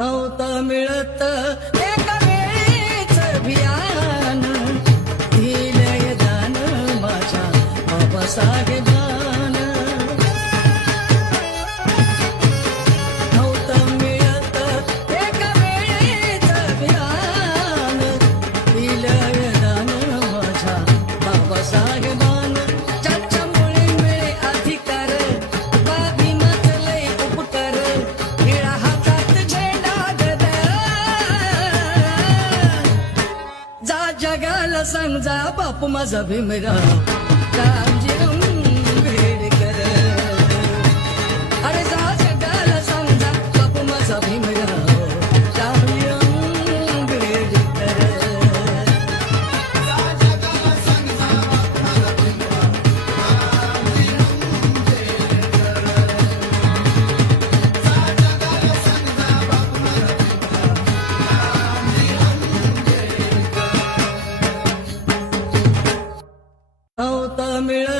नव्हतं मिळत एका वेळेच भियान दिलंय दान माझ्या बाबासाहेबान नव्हतं मिळत एका वेळेच भियान दिलंय दान माझ्या बाबासाहेबान ज्याच्यामुळे मिळे अधिकार बाबीनातलंय उपकार निळा हातात झेंडा गदा जा जगाला सांग जा बापू माझा भीमराव रामजीराव आंबेडकर अरे जा जगाला सांग जा बापू माझा भीमराव रामजीराव आंबेडकर नव्हतं मिळत